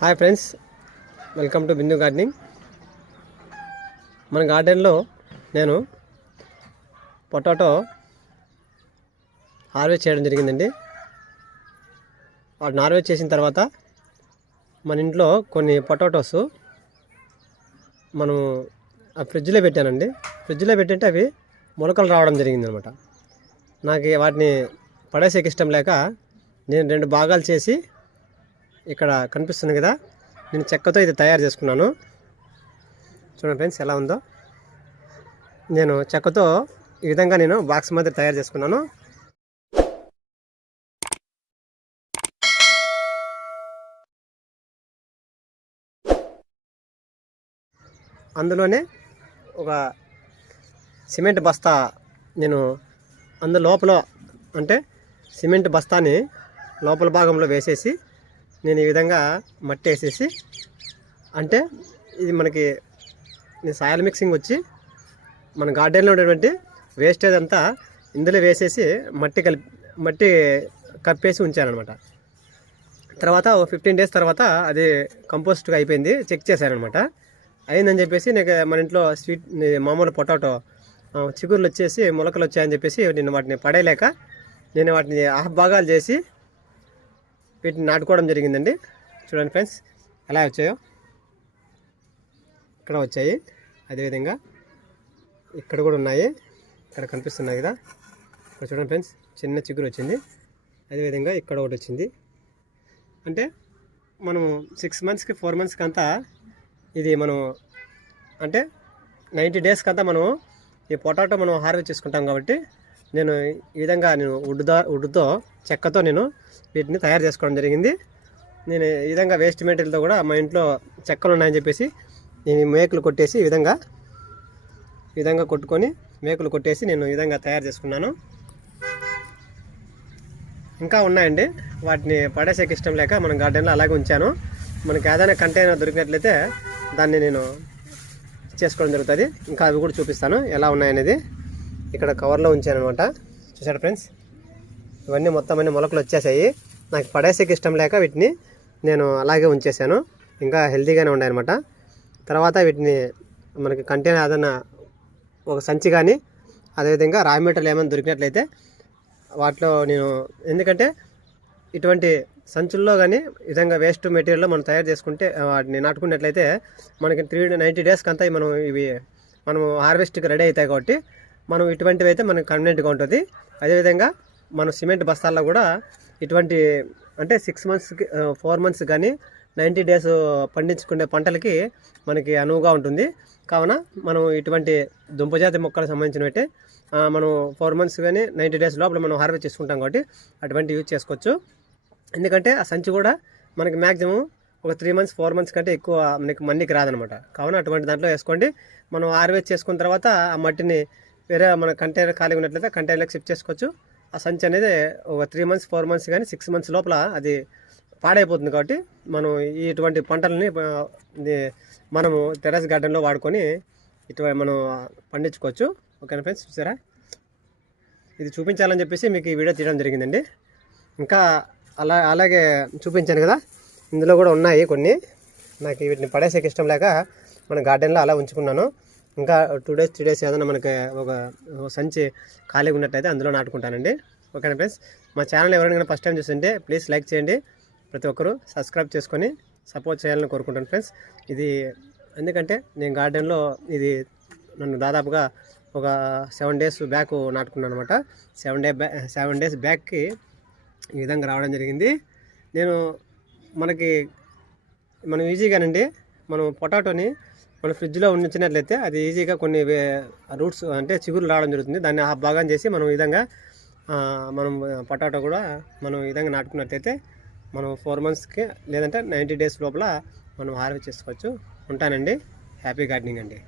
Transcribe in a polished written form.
Hi friends, welcome to Bindu gardening. మన గార్డెన్లో నేను పొటాటో హార్వెస్ట్ చేయడం జరిగిందండి. వాటిని హార్వెస్ట్ చేసిన తర్వాత మన ఇంట్లో కొన్ని పొటాటోస్ మనం ఫ్రిడ్జ్లో పెట్టానండి. ఫ్రిడ్జ్లో పెట్టింటే అవి మొలకలు రావడం జరిగిందనమాట. నాకు వాటిని పడేసేకి ఇష్టం లేక నేను 2 భాగాలు చేసి, ఇక్కడ కనిపిస్తుంది కదా, నేను చెక్కతో ఇది తయారు చేసుకున్నాను. చూడండి ఫ్రెండ్స్ ఎలా ఉందో. నేను చెక్కతో ఈ విధంగా నేను బాక్స్ మాదిరి తయారు చేసుకున్నాను. అందులోనే ఒక సిమెంట్ బస్తా నేను లోపల అంటే సిమెంట్ బస్తాని లోపల భాగంలో వేసేసి నేను ఈ విధంగా మట్టి వేసేసి, అంటే ఇది మనకి సాయిల్ మిక్సింగ్ వచ్చి మన గార్డెన్లో ఉన్నటువంటి వేస్టేజ్ అంతా ఇందులో వేసేసి మట్టి కప్పేసి ఉంచానమాట. తర్వాత ఒక 15 days తర్వాత అది కంపోస్ట్గా అయిపోయింది. చెక్ చేశానమాట. అయిందని చెప్పేసి నాకు మన ఇంట్లో మామూలు పొటాటో చిగుర్లు వచ్చేసి మొలకలు వచ్చాయని చెప్పేసి నేను వాటిని పడేయలేక నేను వాటిని భాగాలు చేసి వీటిని నాటుకోవడం జరిగిందండి. చూడండి ఫ్రెండ్స్ ఎలా వచ్చాయో. ఇక్కడ వచ్చాయి, అదేవిధంగా ఇక్కడ కూడా ఉన్నాయి, ఇక్కడ కనిపిస్తున్నాయి కదా. ఇక్కడ చూడండి ఫ్రెండ్స్, చిన్న చిగురు వచ్చింది. అదేవిధంగా ఇక్కడ ఒకటి వచ్చింది. అంటే మనము 6 monthsకి 4 monthsకి అంతా ఇది మనం అంటే 90 daysకి అంతా మనం ఈ పొటాటో మనం హార్వెస్ట్ చేసుకుంటాం. కాబట్టి నేను ఈ విధంగా వుడ్తో చెక్కతో నేను వీటిని తయారు చేసుకోవడం జరిగింది. నేను ఈ విధంగా వేస్ట్ మెటీరియల్తో కూడా మా ఇంట్లో చెక్కలు ఉన్నాయని చెప్పేసి నేను మేకులు కొట్టేసి ఈ విధంగా కొట్టుకొని మేకులు కొట్టేసి నేను ఈ విధంగా తయారు చేసుకున్నాను. ఇంకా ఉన్నాయండి, వాటిని పడేసేకి ఇష్టం లేక మన గార్డెన్లో అలాగే ఉంచాను. మనకి ఏదైనా కంటైనర్ దొరికినట్లయితే దాన్ని నేను చేసుకోవడం జరుగుతుంది. ఇంకా అవి కూడా చూపిస్తాను ఎలా ఉన్నాయనేది. ఇక్కడ కవర్లో ఉంచాను అనమాట. చూసారు ఫ్రెండ్స్, ఇవన్నీ మొత్తం అన్ని మొలకలు వచ్చేసాయి. నాకు పడేసేకి ఇష్టం లేక వీటిని నేను అలాగే ఉంచేసాను. ఇంకా హెల్తీగానే ఉన్నాయన్నమాట. తర్వాత వీటిని మనకి కంటైనర్ ఏదైనా ఒక సంచి కానీ, అదేవిధంగా రా మెటీరియల్ ఏమైనా దొరికినట్లయితే వాటిలో నేను, ఎందుకంటే ఇటువంటి సంచుల్లో కానీ ఈ విధంగా వేస్ట్ మెటీరియల్లో మనం తయారు చేసుకుంటే వాటిని నాటుకున్నట్లయితే మనకి 90 daysకి అంతా మనం హార్వెస్ట్కి రెడీ అవుతాయి. కాబట్టి మనం ఇటువంటివి అయితే మనకి కన్వీనియంట్గా ఉంటుంది. అదేవిధంగా మనం సిమెంట్ బస్తాల్లో కూడా ఇటువంటి అంటే 6 monthsకి 4 months కానీ 90 days పండించుకునే పంటలకి మనకి అనువుగా ఉంటుంది. కావున మనం ఇటువంటి దుంపజాతి మొక్కలకు సంబంధించినవి మనం 4 months కానీ 90 days లోపల మనం హార్వెస్ట్ చేసుకుంటాం. కాబట్టి అటువంటి యూజ్ చేసుకోవచ్చు. ఎందుకంటే ఆ సంచి కూడా మనకి మ్యాక్సిమం ఒక 3 months 4 months కంటే ఎక్కువ మనకి మన్నికి రాదనమాట. కావున అటువంటి దాంట్లో వేసుకోండి. మనం హార్వెస్ట్ చేసుకున్న తర్వాత ఆ మట్టిని వేరే మన కంటైనర్ ఖాళీగా ఉన్నట్లయితే కంటైనర్కి షిఫ్ట్ చేసుకోవచ్చు. ఆ సంచి అనేది ఒక 3 months 4 months కానీ 6 months లోపల అది పాడైపోతుంది. కాబట్టి మనం ఇటువంటి పంటలని మనము టెర్రస్ గార్డెన్లో వాడుకొని మనం పండించుకోవచ్చు. ఓకేనా ఫ్రెండ్స్, చూసారా, ఇది చూపించాలని చెప్పేసి మీకు ఈ వీడియో తీయడం జరిగిందండి. ఇంకా అలాగే చూపించాను కదా, ఇందులో కూడా ఉన్నాయి కొన్ని. నాకు వీటిని పడేసేకి ఇష్టం లేక మన గార్డెన్లో అలా ఉంచుకున్నాను. ఇంకా 2 days 3 days ఏదైనా మనకి ఒక సంచి ఖాళీగా ఉన్నట్టయితే అందులో నాటుకుంటానండి. ఓకేనా ఫ్రెండ్స్, మా ఛానల్ ఎవరైనా ఫస్ట్ టైం చూస్తుంటే ప్లీజ్ లైక్ చేయండి. ప్రతి ఒక్కరూ సబ్స్క్రైబ్ చేసుకొని సపోర్ట్ చేయాలని కోరుకుంటాను ఫ్రెండ్స్. ఇది ఎందుకంటే నేను గార్డెన్లో ఇది నన్ను దాదాపుగా ఒక 7 days బ్యాక్ నాటుకున్నాను అనమాట. 7 days బ్యాక్కి ఈ విధంగా రావడం జరిగింది. మనం ఈజీగానండి మనం పొటాటోని మన ఫ్రిడ్జ్లో ఉంచినట్లయితే అది ఈజీగా కొన్ని రూట్స్ అంటే చిగురు రావడం జరుగుతుంది. దాన్ని భాగం చేసి మనం ఈ విధంగా మనం పొటాటో కూడా మనం ఈ విధంగా నాటుకున్నట్లయితే మనం 4 monthsకి లేదంటే 90 days లోపల మనం హార్వెస్ట్ చేసుకోవచ్చు. ఉంటానండి. హ్యాపీ గార్డెనింగ్ అండి.